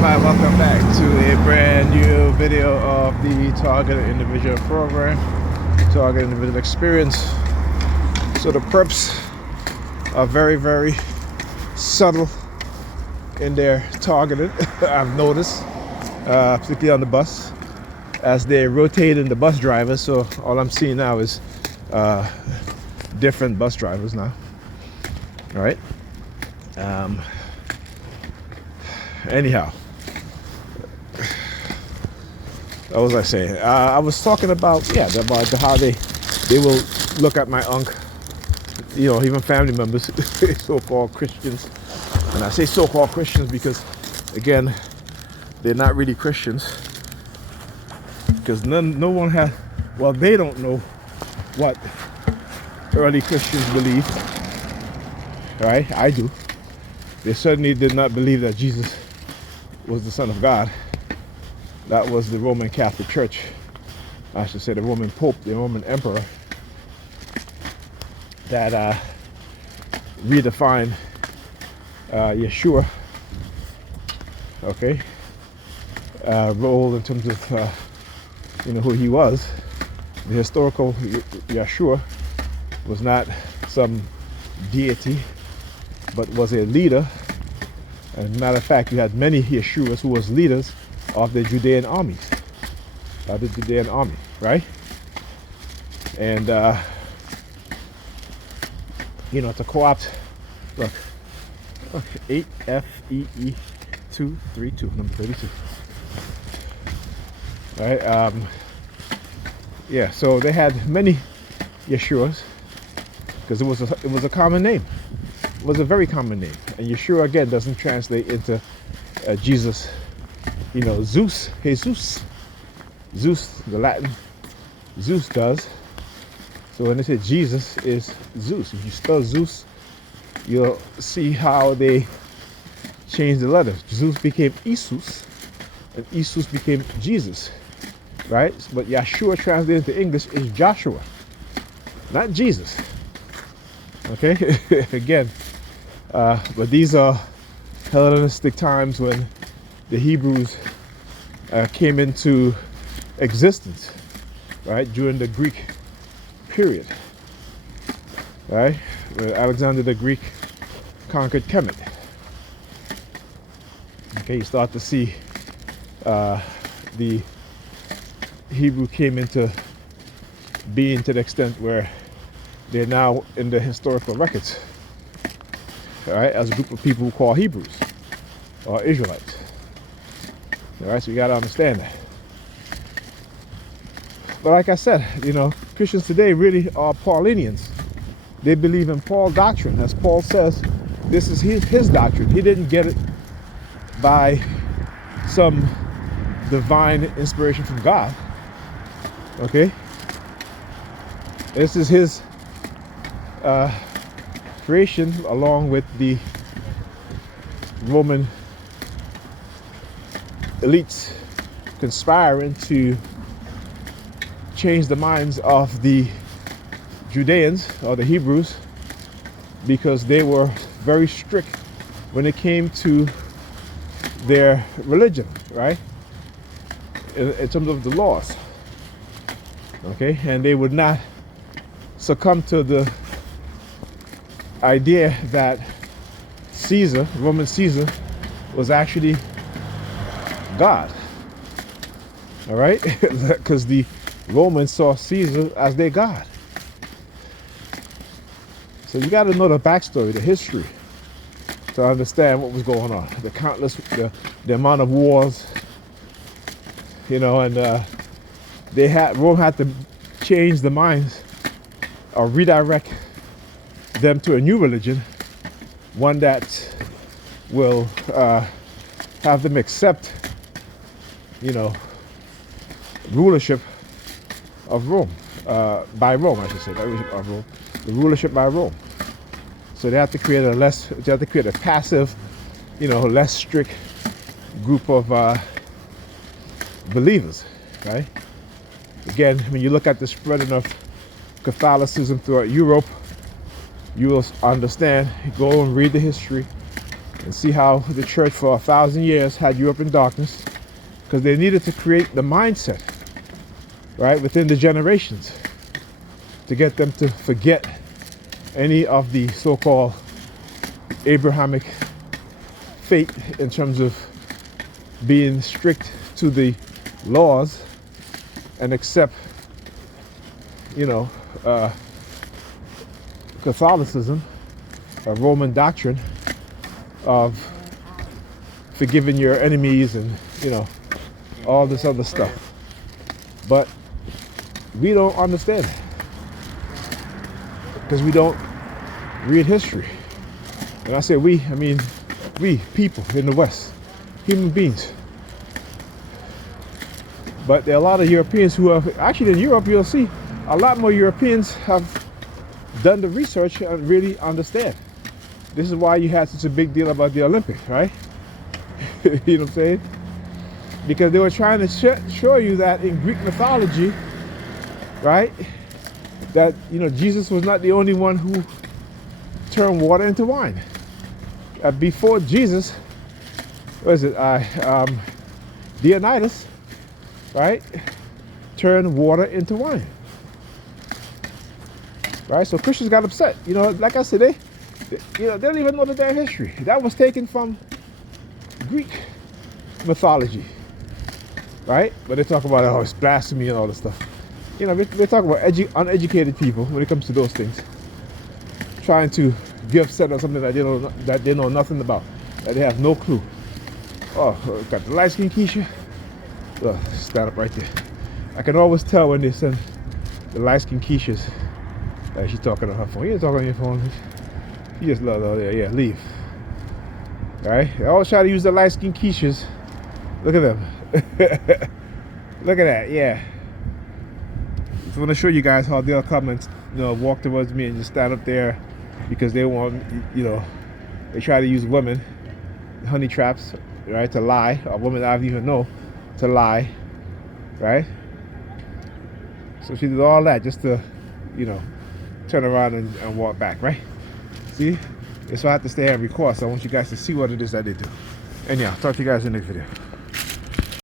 Hi, welcome back to a brand new video of the Targeted Individual Program, Targeted Individual Experience. So the perps are very, very subtle in their targeted, I've noticed, particularly on the bus, as they rotate in the bus drivers. So all I'm seeing now is different bus drivers now. All right. Anyhow, what was I saying? I was talking about how they will look at my uncle, even family members, so-called Christians. And I say so-called Christians because, again, they're not really Christians, because no one had. Well, they don't know what early Christians believed. Right? I do. They certainly did not believe that Jesus was the Son of God. That was the Roman Catholic Church. I should say the Roman Pope, the Roman Emperor, that redefined Yeshua, role in terms of who he was. The historical Yeshua was not some deity, but was a leader. As a matter of fact, you had many Yeshuas who was leaders of the Judean armies, right? And to co-opt, look, 8FEE 232, number 32. Right? So they had many Yeshuas because it was a common name. It was a very common name, and Yeshua again doesn't translate into Jesus. Zeus, Jesus, Zeus, the Latin Zeus does. So when they say Jesus is Zeus, if you spell Zeus, you'll see how they changed the letters. Zeus became Isus, and Isus became Jesus, right? But Yeshua translated into English is Joshua, not Jesus. Okay, again, but these are Hellenistic times when the Hebrews came into existence, right, during the Greek period, right, where Alexander the Greek conquered Kemet. Okay, you start to see the Hebrew came into being to the extent where they're now in the historical records, all right, as a group of people who call Hebrews or Israelites. All right, so you got to understand that. But like I said, Christians today really are Paulinians. They believe in Paul's doctrine. As Paul says, this is his doctrine. He didn't get it by some divine inspiration from God. Okay? This is his creation, along with the Roman elites conspiring to change the minds of the Judeans or the Hebrews, because they were very strict when it came to their religion, right? In terms of the laws. Okay, and they would not succumb to the idea that Caesar, Roman Caesar, was actually God. All right, because the Romans saw Caesar as their God. So you got to know the backstory, the history, to understand what was going on. The amount of wars, and Rome had to change the minds or redirect them to a new religion, one that will have them accept, rulership of Rome, by Rome, I should say, not rulership of Rome, the rulership by Rome. So they have to create a passive, less strict group of believers, right? Again, when you look at the spreading of Catholicism throughout Europe, you will understand, go and read the history and see how the church for 1,000 years had you up in darkness, because they needed to create the mindset, right, within the generations to get them to forget any of the so-called Abrahamic faith in terms of being strict to the laws and accept, Catholicism, a Roman doctrine of forgiving your enemies and, all this other stuff. But we don't understand it because we don't read history. And I say we, I mean we, people in the West, human beings. But there are a lot of Europeans who have, actually in Europe you'll see a lot more Europeans have done the research and really understand. This is why you had such a big deal about the Olympics, right? You know what I'm saying? Because they were trying to show you that in Greek mythology, right, that Jesus was not the only one who turned water into wine. Before Jesus, what is it? Dionysus, right, turned water into wine. Right, so Christians got upset. Like I said, they don't even know the damn history. That was taken from Greek mythology, right? But they talk about it's blasphemy and all this stuff. They talk about uneducated people when it comes to those things, trying to be upset on something that they know nothing about, that they have no clue. Oh, got the light skin Keisha. Look, stand up right there. I can always tell when they send the light skin Keishas. She's talking on her phone. You ain't talking on your phone. You just love there. Yeah, leave. All right. They always try to use the light skin Keishas. Look at them. Look at that. Yeah. Just want to show you guys how they'll come and walk towards me and just stand up there because they want they try to use women, honey traps, right, to lie. A woman I don't even know to lie, right? So she did all that just to turn around and walk back, right? See? So I have to stay and record, so I want you guys to see what it is that they do. Anyhow, talk to you guys in the next video.